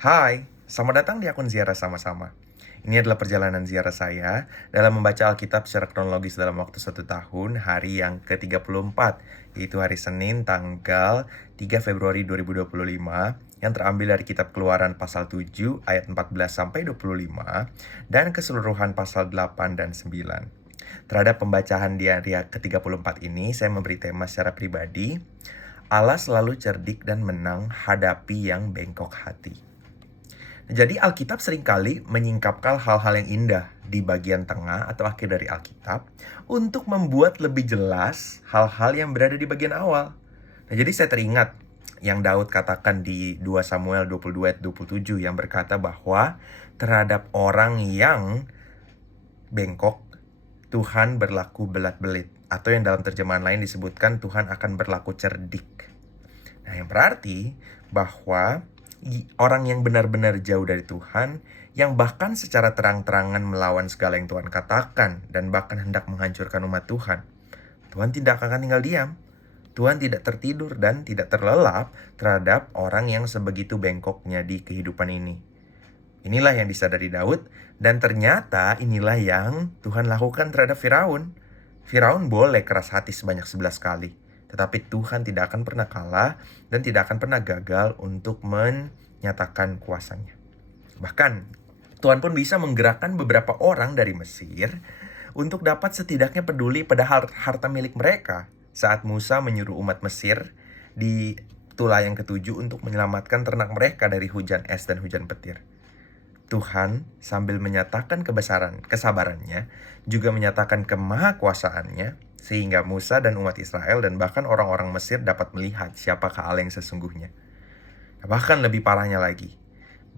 Hai, selamat datang di akun Ziarah Sama-Sama. Ini adalah perjalanan ziarah saya dalam membaca Alkitab secara kronologis dalam waktu 1 tahun, hari yang ke-34, yaitu hari Senin tanggal 3 Februari 2025, yang terambil dari kitab Keluaran pasal 7 ayat 14-25, dan keseluruhan pasal 8 dan 9. Terhadap pembacaan di hari ke-34 ini, saya memberi tema secara pribadi, Allah selalu cerdik dan menang hadapi yang bengkok hati. Jadi Alkitab seringkali menyingkapkan hal-hal yang indah di bagian tengah atau akhir dari Alkitab untuk membuat lebih jelas hal-hal yang berada di bagian awal. Nah, jadi saya teringat yang Daud katakan di 2 Samuel 22 ayat 27 yang berkata bahwa terhadap orang yang bengkok, Tuhan berlaku belat-belit. Atau yang dalam terjemahan lain disebutkan Tuhan akan berlaku cerdik. Nah, yang berarti bahwa orang yang benar-benar jauh dari Tuhan, yang bahkan secara terang-terangan melawan segala yang Tuhan katakan, dan bahkan hendak menghancurkan umat Tuhan, Tuhan tidak akan tinggal diam. Tuhan tidak tertidur dan tidak terlelap terhadap orang yang sebegitu bengkoknya di kehidupan ini. Inilah yang disadari Daud, dan ternyata inilah yang Tuhan lakukan terhadap Firaun. Firaun boleh keras hati sebanyak 11 kali, tetapi Tuhan tidak akan pernah kalah dan tidak akan pernah gagal untuk menyatakan kuasanya. Bahkan, Tuhan pun bisa menggerakkan beberapa orang dari Mesir untuk dapat setidaknya peduli pada harta milik mereka saat Musa menyuruh umat Mesir di tulah yang ke-7 untuk menyelamatkan ternak mereka dari hujan es dan hujan petir. Tuhan sambil menyatakan kesabarannya, juga menyatakan kemahakuasaannya, sehingga Musa dan umat Israel dan bahkan orang-orang Mesir dapat melihat siapakah Allah yang sesungguhnya. Bahkan lebih parahnya lagi,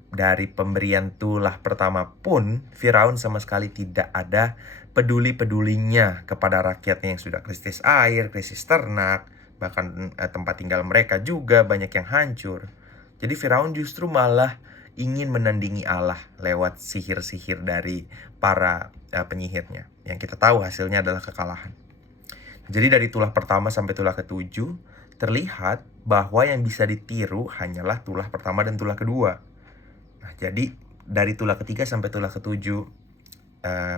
dari pemberian tulah pertama pun, Firaun sama sekali tidak ada peduli-pedulinya kepada rakyatnya yang sudah krisis air, krisis ternak, bahkan tempat tinggal mereka juga banyak yang hancur. Jadi Firaun justru malah ingin menandingi Allah lewat sihir-sihir dari para penyihirnya. Yang kita tahu hasilnya adalah kekalahan. Jadi dari tulah pertama sampai tulah ke-7, terlihat bahwa yang bisa ditiru hanyalah tulah pertama dan tulah kedua. Nah, jadi dari tulah ketiga sampai tulah ke-7,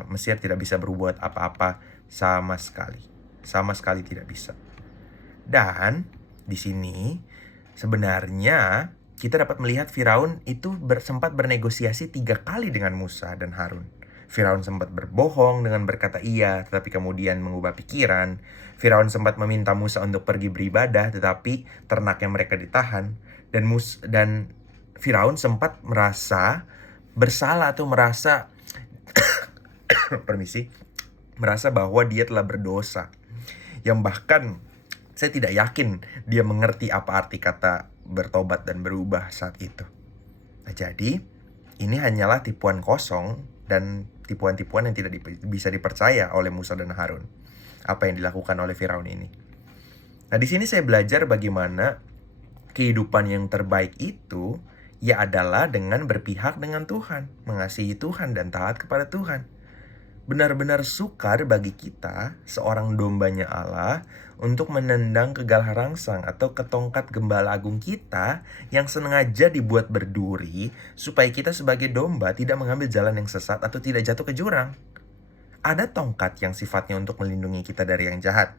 Mesir tidak bisa berbuat apa-apa sama sekali. Sama sekali tidak bisa. Dan di sini sebenarnya kita dapat melihat Firaun itu sempat bernegosiasi 3 kali dengan Musa dan Harun. Firaun sempat berbohong dengan berkata iya, tetapi kemudian mengubah pikiran. Firaun sempat meminta Musa untuk pergi beribadah, tetapi ternaknya mereka ditahan. Dan Firaun sempat merasa bersalah atau merasa merasa bahwa dia telah berdosa. Yang bahkan saya tidak yakin dia mengerti apa arti kata bertobat dan berubah saat itu. Nah, jadi ini hanyalah tipuan kosong dan tipuan-tipuan yang tidak bisa dipercaya oleh Musa dan Harun. Apa yang dilakukan oleh Firaun ini. Nah, di sini saya belajar bagaimana kehidupan yang terbaik itu ya adalah dengan berpihak dengan Tuhan, mengasihi Tuhan dan taat kepada Tuhan. Benar-benar sukar bagi kita, seorang dombanya Allah, untuk menendang ke galah rangsang atau ke tongkat gembala agung kita yang sengaja dibuat berduri supaya kita sebagai domba tidak mengambil jalan yang sesat atau tidak jatuh ke jurang. Ada tongkat yang sifatnya untuk melindungi kita dari yang jahat.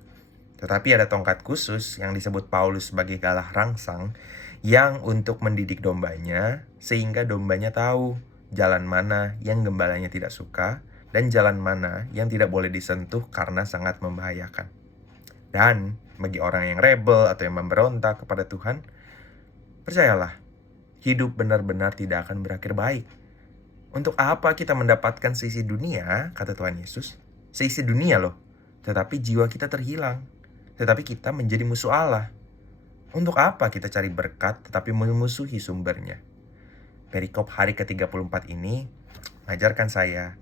Tetapi ada tongkat khusus yang disebut Paulus sebagai galah rangsang yang untuk mendidik dombanya sehingga dombanya tahu jalan mana yang gembalanya tidak suka dan jalan mana yang tidak boleh disentuh karena sangat membahayakan. Dan bagi orang yang rebel atau yang memberontak kepada Tuhan, percayalah, hidup benar-benar tidak akan berakhir baik. Untuk apa kita mendapatkan seisi dunia, kata Tuhan Yesus, seisi dunia loh, tetapi jiwa kita terhilang, tetapi kita menjadi musuh Allah. Untuk apa kita cari berkat tetapi memusuhi sumbernya? Perikop hari ke-34 ini mengajarkan saya,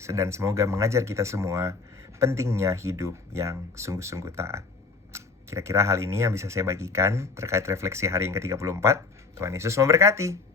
dan semoga mengajar kita semua pentingnya hidup yang sungguh-sungguh taat. Kira-kira hal ini yang bisa saya bagikan terkait refleksi hari yang ke-34. Tuhan Yesus memberkati.